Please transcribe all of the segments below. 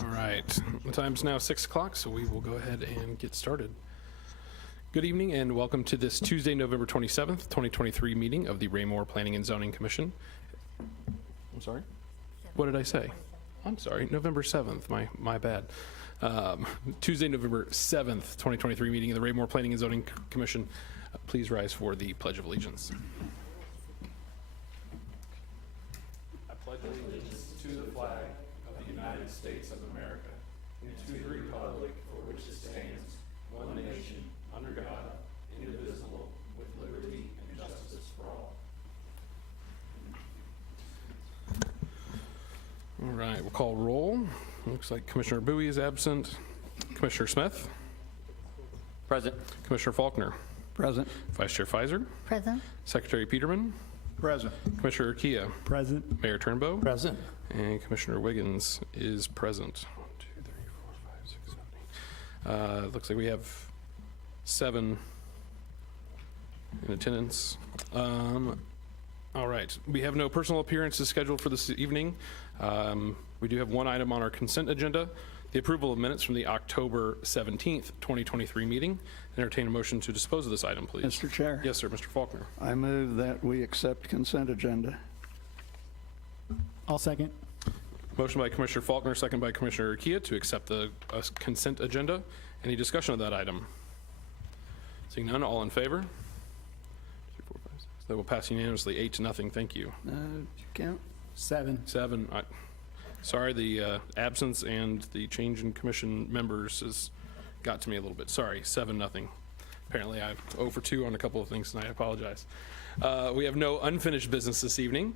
All right, the time's now 6 o'clock, so we will go ahead and get started. Good evening and welcome to this Tuesday, November 27th, 2023 meeting of the Raymore Planning and Zoning Commission. I'm sorry? What did I say? I'm sorry, November 7th, my bad. Tuesday, November 7th, 2023 meeting of the Raymore Planning and Zoning Commission. Please rise for the Pledge of Allegiance. I pledge allegiance to the flag of the United States of America and to the republic for which it stands, one nation, under God, indivisible, with liberty and justice for all. All right, we'll call roll. Looks like Commissioner Bowie is absent. Commissioner Smith? Present. Commissioner Faulkner? Present. Vice Chair Fizer? Present. Secretary Peterman? Present. Commissioner Urquilla? Present. Mayor Turnbow? Present. And Commissioner Wiggins is present. 1, 2, 3, 4, 5, 6, 7, 8. Looks like we have 7 in attendance. All right, we have no personal appearances scheduled for this evening. We do have one item on our consent agenda, the approval of minutes from the October 17th, 2023 meeting. Entertain a motion to dispose of this item, please. Mr. Chair. Yes, sir, Mr. Faulkner. I move that we accept consent agenda. I'll second. Motion by Commissioner Faulkner, second by Commissioner Urquilla to accept the consent agenda. Any discussion of that item? Seeing none, all in favor? 2, 4, 5, 6. That will pass unanimously, 8-0. Thank you. Did you count? 7. 7. Sorry, the absence and the change in commission members has got to me a little bit. Sorry, 7-0. Apparently I'm 0 for 2 on a couple of things tonight. I apologize. We have no unfinished business this evening,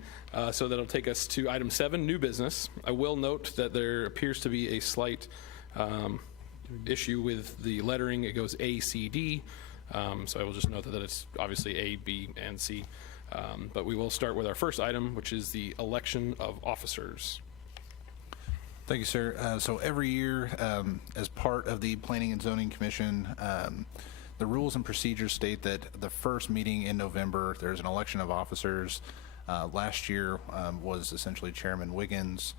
so that'll take us to item 7, new business. I will note that there appears to be a slight issue with the lettering. It goes A, C, D, so I will just note that it's obviously A, B, and C. But we will start with our first item, which is the election of officers. Thank you, sir. So every year, as part of the Planning and Zoning Commission, the rules and procedures state that the first meeting in November, there's an election of officers. Last year was essentially Chairman Wiggins,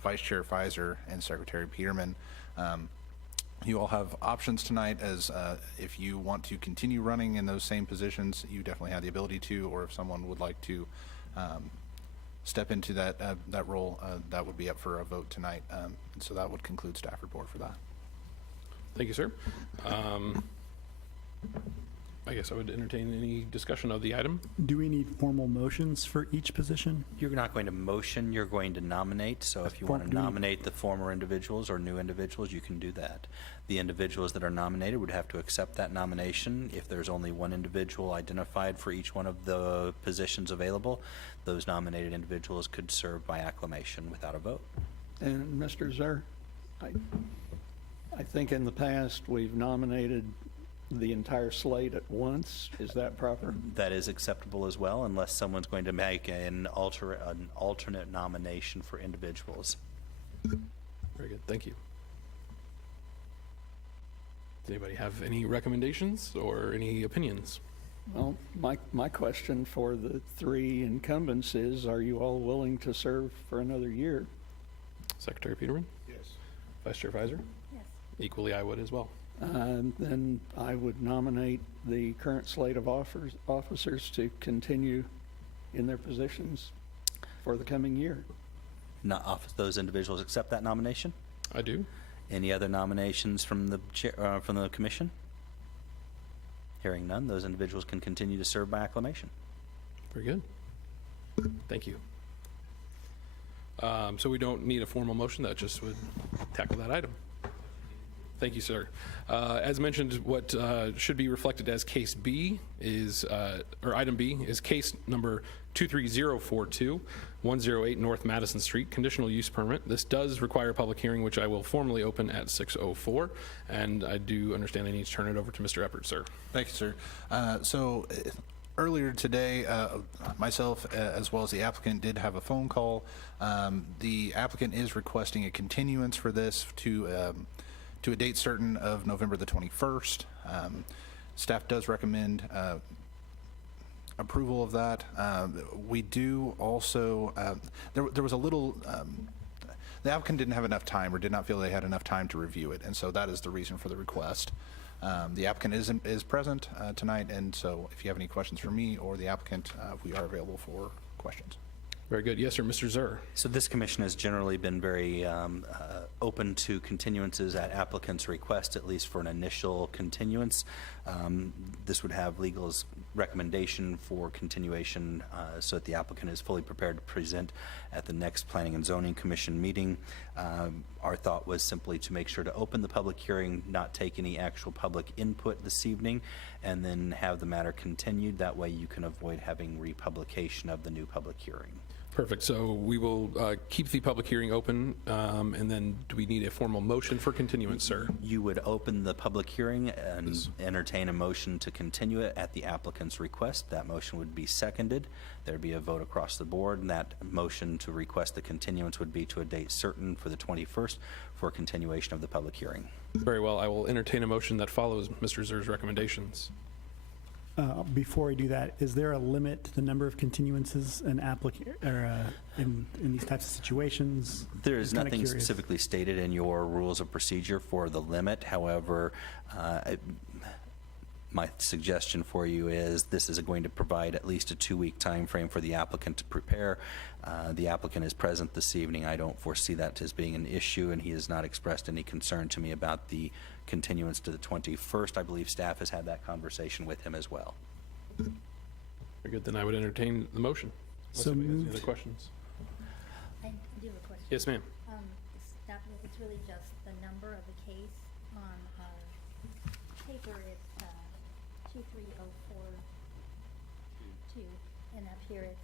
Vice Chair Fizer, and Secretary Peterman. You all have options tonight as if you want to continue running in those same positions, you definitely have the ability to, or if someone would like to step into that role, that would be up for a vote tonight. And so that would conclude staff report for that. Thank you, sir. I guess I would entertain any discussion of the item. Do we need formal motions for each position? You're not going to motion, you're going to nominate. So if you want to nominate the former individuals or new individuals, you can do that. The individuals that are nominated would have to accept that nomination. If there's only one individual identified for each one of the positions available, those nominated individuals could serve by acclamation without a vote. And Mr. Zer, I think in the past we've nominated the entire slate at once. Is that proper? That is acceptable as well, unless someone's going to make an alternate nomination for individuals. Very good. Thank you. Does anybody have any recommendations or any opinions? Well, my question for the 3 incumbents is, are you all willing to serve for another year? Secretary Peterman? Yes. Vice Chair Fizer? Yes. Equally, I would as well. Then I would nominate the current slate of officers to continue in their positions for the coming year. Those individuals accept that nomination? I do. Any other nominations from the chair, from the commission? Hearing none, those individuals can continue to serve by acclamation. Very good. Thank you. So we don't need a formal motion. That just would tackle that item. Thank you, sir. As mentioned, what should be reflected as case B is, or item B is case number 23042, 108 North Madison Street, conditional use permit. This does require a public hearing, which I will formally open at 6:04. And I do understand I need to turn it over to Mr. Eppert, sir. Thank you, sir. Earlier today, myself as well as the applicant did have a phone call. The applicant is requesting a continuance for this to a date certain of November the 21st. Staff does recommend approval of that. We do also, there was a little the applicant didn't have enough time or did not feel they had enough time to review it, and so that is the reason for the request. The applicant is present tonight, and so if you have any questions for me or the applicant, we are available for questions. Very good. Yes, sir, Mr. Zur. So this commission has generally been very open to continuances at applicant's request, at least for an initial continuance. This would have legal's recommendation for continuation so that the applicant is fully prepared to present at the next Planning and Zoning Commission meeting. Our thought was simply to make sure to open the public hearing, not take any actual public input this evening, and then have the matter continued. That way you can avoid having republication of the new public hearing. Perfect. So we will keep the public hearing open, and then do we need a formal motion for continuance, sir? You would open the public hearing and entertain a motion to continue it at the applicant's request. That motion would be seconded. There'd be a vote across the board, and that motion to request the continuance would be to a date certain for the 21st for continuation of the public hearing. Very well. I will entertain a motion that follows Mr. Zur's recommendations. Before I do that, is there a limit to the number of continuances an applicant, or in these types of situations? There is Just kinda nothing curious. specifically stated in your rules of procedure for the limit. However, my suggestion for you is this is going to provide at least a 2-week time frame for the applicant to prepare. The applicant is present this evening. I don't foresee that as being an issue, and he has not expressed any concern to me about the continuance to the 21st. I believe staff has had that conversation with him as well. Very good. Then I would entertain the motion. Unless So anybody has any moved. other questions? I do have a question. Yes, ma'am. It's really just the number of the case on paper. It's 23042, and up here it's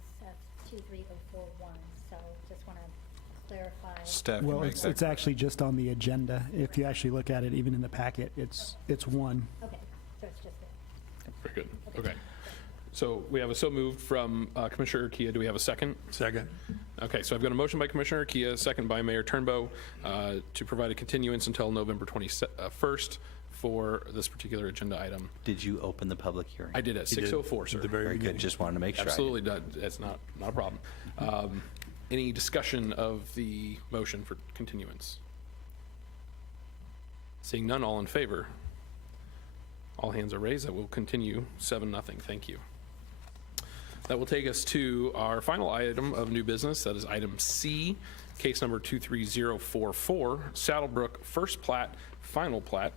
23041. So just want to clarify. Staff can Well, make that it's actually just on the agenda. If you actually look at it, even in the packet, it's one. Okay, so it's just there. Very good. Okay. So we have a so moved from Commissioner Urquia. Do we have a second? Second. Okay, so I've got a motion by Commissioner Urquia, second by Mayor Turnbow, to provide a continuance until November 21st for this particular agenda item. Did you open the public hearing? I did at He did 6:04, sir. at the very Very good. beginning. Just wanted to make sure. I did. Absolutely, that's not a problem. Any discussion of the motion for continuance? Seeing none, all in favor? All hands are raised. That will continue 7-0. Thank you. That will take us to our final item of new business. That is item C, case number 23044, Saddlebrook First Plat, Final Plat.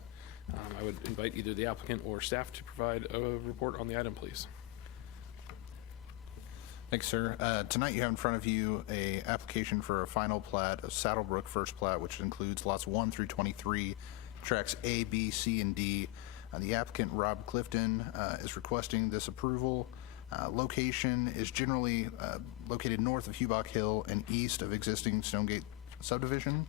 I would invite either the applicant or staff to provide a report on the item, please. Thanks, sir. Tonight you have in front of you a application for a final plat of Saddlebrook First Plat, which includes lots 1 through 23, tracks A, B, C, and D. The applicant, Rob Clifton, is requesting this approval. Location is generally located north of Hubach Hill and east of existing Stonegate subdivision.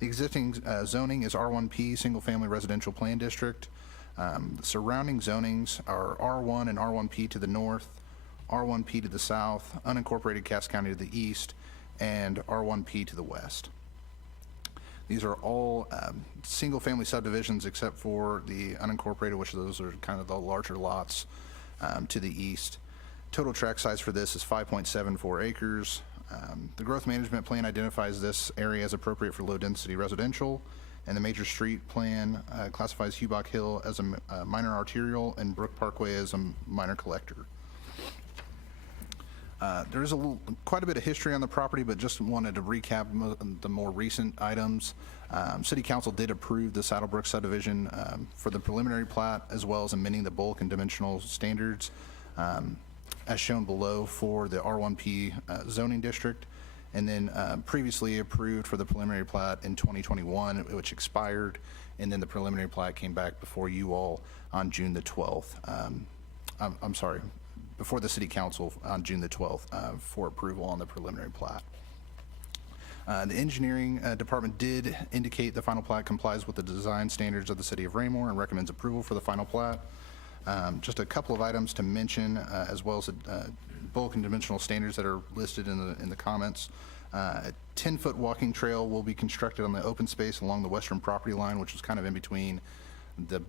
The existing zoning is R1P, Single Family Residential Plan District. The surrounding zonings are R1 and R1P to the north, R1P to the south, unincorporated Cass County to the east, and R1P to the west. These are all single-family subdivisions except for the unincorporated, which those are kind of the larger lots to the east. Total tract size for this is 5.74 acres. The growth management plan identifies this area as appropriate for low-density residential, and the major street plan classifies Hubach Hill as a minor arterial and Brook Parkway as a minor collector. There is quite a bit of history on the property, but just wanted to recap the more recent items. City Council did approve the Saddlebrook subdivision for the preliminary plat, as well as amending the bulk and dimensional standards as shown below for the R1P zoning district, and then previously approved for the preliminary plat in 2021, which expired, and then the preliminary plat came back before you all on June the 12th. I'm sorry, before the City Council on June the 12th for approval on the preliminary plat. The engineering department did indicate the final plat complies with the design standards of the City of Raymore and recommends approval for the final plat. Just a couple of items to mention, as well as bulk and dimensional standards that are listed in the comments. A 10-foot walking trail will be constructed on the open space along the western property line, which is kind of in between the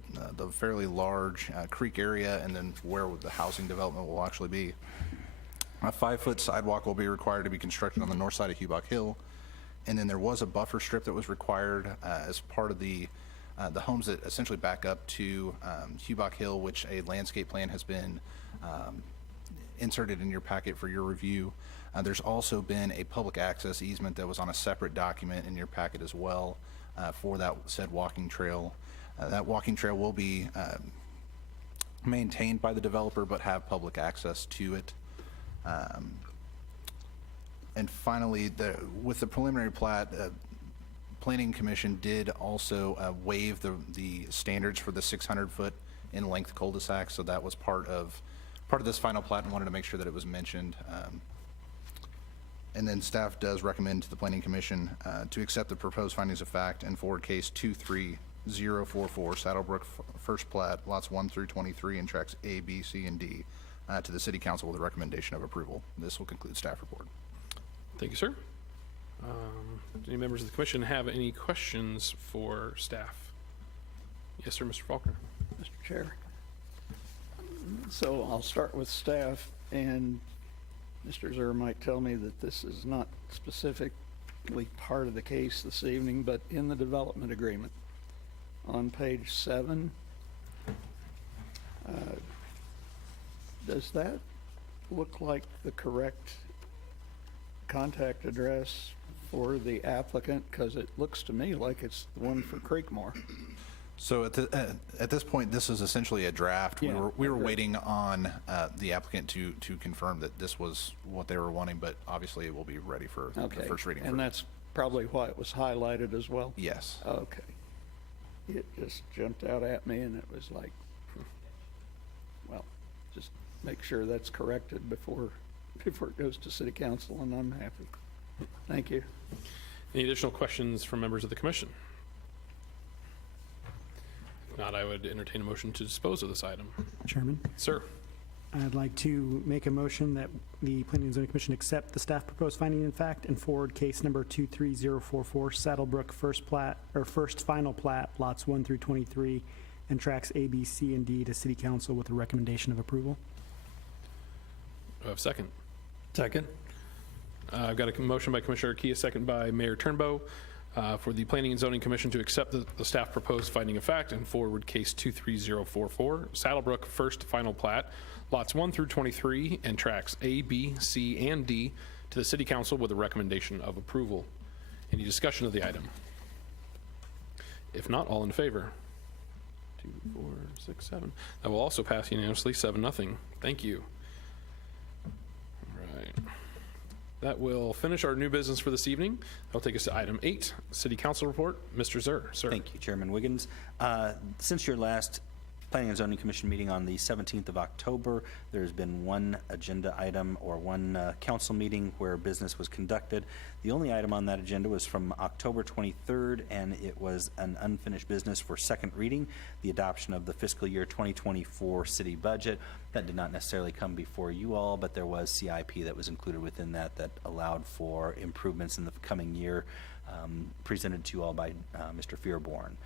fairly large creek area and then where the housing development will actually be. A 5-foot sidewalk will be required to be constructed on the north side of Hubach Hill, And then there was a buffer strip that was required as part of the homes that essentially back up to Hubach Hill, which a landscape plan has been inserted in your packet for your review. There's also been a public access easement that was on a separate document in your packet as well for that said walking trail. That walking trail will be maintained by the developer but have public access to it. And finally, with the preliminary plat, Planning Commission did also waive the standards for the 600-foot in length cul-de-sac, so that was part of this final plat, and wanted to make sure that it was mentioned. And then staff does recommend to the Planning Commission to accept the proposed findings of fact and forward case 23044 Saddlebrook First Plat, lots 1 through 23, and tracks A, B, C, and D to the City Council with a recommendation of approval. This will conclude staff report. Thank you, sir. Do any members of the commission have any questions for staff? Yes, sir, Mr. Faulkner. Mr. Chair. So I'll start with staff, and Mr. Zer might tell me that this is not specifically part of the case this evening, but in the development agreement on page 7, does that look like the correct contact address for the applicant? Because it looks to me like it's the one for Creekmore. So at this point, this is essentially a draft. Yeah, We were agreed. waiting on the applicant to confirm that this was what they were wanting, but obviously it will be ready for the Okay. first reading. And that's probably why it was highlighted as well? Yes. Okay. It just jumped out at me, and it was like, well, just make sure that's corrected before it goes to city council, and I'm happy. Thank you. Any additional questions from members of the commission? If not, I would entertain a motion to dispose of this item. Chairman, Sir, I'd like to make a motion that the Planning and Zoning Commission accept the staff proposed finding in fact and forward case number 23044 Saddlebrook First Plat, or First Final Plat, lots 1 through 23, and tracks A, B, C, and D to City Council with a recommendation of approval. do I have a second? Second. I've got a motion by Commissioner Arquilla, second by Mayor Turnbow, for the Planning and Zoning Commission to accept the staff proposed finding of fact and forward case 23044 Saddlebrook First Final Plat, lots 1 through 23, and tracks A, B, C, and D to the City Council with a recommendation of approval. Any discussion of the item? If not, all in favor? 2, 4, 6, 7. That will also pass unanimously, 7-0. Thank you. All right. That will finish our new business for this evening. That'll take us to item 8, City Council Report. Mr. Zer, sir. Thank you, Chairman Wiggins. Since your last Planning and Zoning Commission meeting on the 17th of October, there's been one agenda item or one council meeting where business was conducted. The only item on that agenda was from October 23rd, and it was an unfinished business for second reading, the adoption of the fiscal year 2024 city budget. That did not necessarily come before you all, but there was CIP that was included within that allowed for improvements in the coming year, presented to you all by Mr. Fearborn.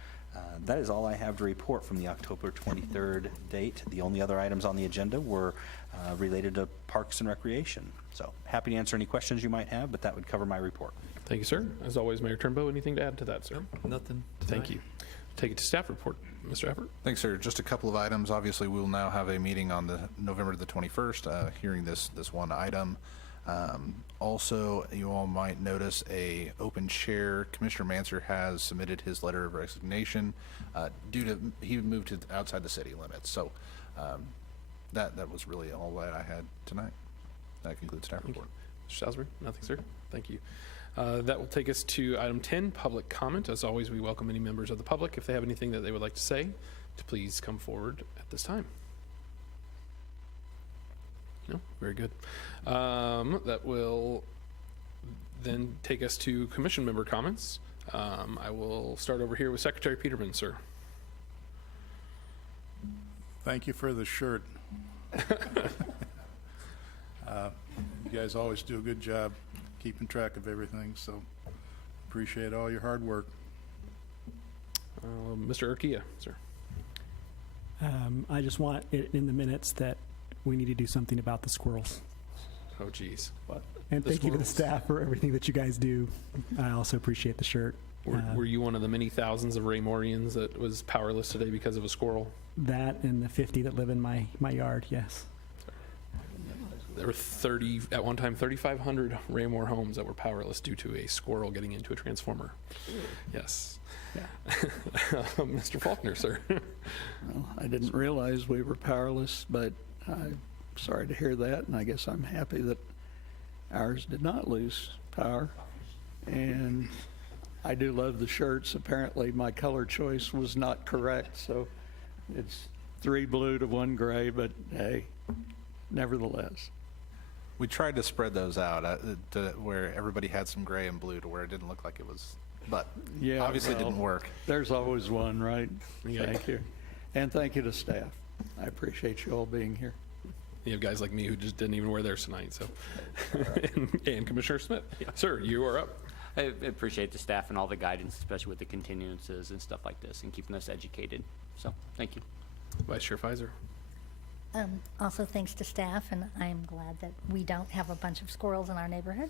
That is all I have to report from the October 23rd date. The only other items on the agenda were related to Parks and Recreation. So happy to answer any questions you might have, but that would cover my report. Thank you, sir. As always, Mayor Turnbow, anything to add to that, sir? Nothing. Thank you. Take it to staff report. Mr. Everett? Thanks, sir. Just a couple of items. Obviously, we will now have a meeting on the November the 21st, hearing this one item. Also, you all might notice a open chair. Commissioner Manser has submitted his letter of resignation due to he moved to outside the city limits. So that was really all that I had tonight. That concludes staff report. Mr. Salisbury? Nothing, sir. Thank you. That will take us to item 10, public comment. As always, we welcome any members of the public. If they have anything that they would like to say, to please come forward at this time. No? Very good. That will then take us to commission member comments. I will start over here with Secretary Peterman, sir. Thank you for the shirt. You guys always do a good job keeping track of everything, so appreciate all your hard work. Mr. Urquilla, sir. I just want it in the minutes that we need to do something about the squirrels. Oh, geez. What? And The thank you to the squirrels. staff for everything that you guys do. I also appreciate the shirt. Were you one of the many thousands of Raymorians that was powerless today because of a squirrel? That and the 50 that live in my yard, yes. There were at one time, 3,500 Raymore homes that were powerless due to a squirrel getting into a transformer. Yes. Yeah. Mr. Faulkner, sir. Well, I didn't realize we were powerless, but I'm sorry to hear that, and I guess I'm happy that ours did not lose power. And I do love the shirts. Apparently, my color choice was not correct, so it's 3 blue to 1 gray, but hey, nevertheless. We tried to spread those out where everybody had some gray and blue to where it didn't look like it was, but Yeah, obviously it well, didn't work. There's always one, right? Yeah. Thank you. And thank you to staff. I appreciate you all being here. You have guys like me who just didn't even wear theirs tonight, so. And Commissioner Smith. Sir, you are up. I appreciate the staff and all the guidance, especially with the continuances and stuff like this, and keeping us educated. So, thank you. Vice Chair Pfizer. Also, thanks to staff, and I am glad that we don't have a bunch of squirrels in our neighborhood.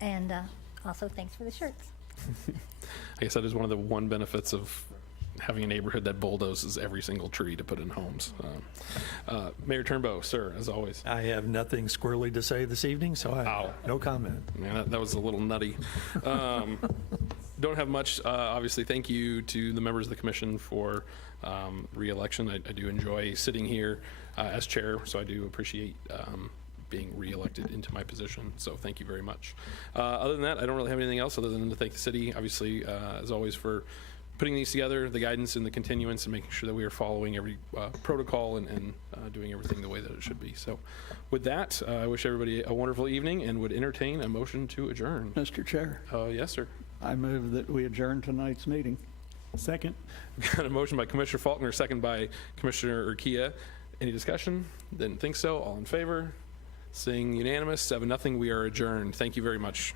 And also, thanks for the shirts. I guess that is one of the benefits of having a neighborhood that bulldozes every single tree to put in homes. Mayor Turnbow, sir, as always. I have nothing squirrely to say this evening, so Ow. no comment. Man, that was a little nutty. Don't have much. Obviously, thank you to the members of the commission for re-election. I do enjoy sitting here as chair, so I do appreciate being re-elected into my position. So thank you very much. Other than that, I don't really have anything else other than to thank the city, obviously, as always, for putting these together, the guidance and the continuance, and making sure that we are following every protocol and doing everything the way that it should be. So with that, I wish everybody a wonderful evening and would entertain a motion to adjourn. Mr. Chair, Yes, sir. I move that we adjourn tonight's meeting. Second. Got a motion by Commissioner Faulkner, second by Commissioner Urquia. Any discussion? Didn't think so. All in favor? Seeing unanimous, 7-0, we are adjourned. Thank you very much.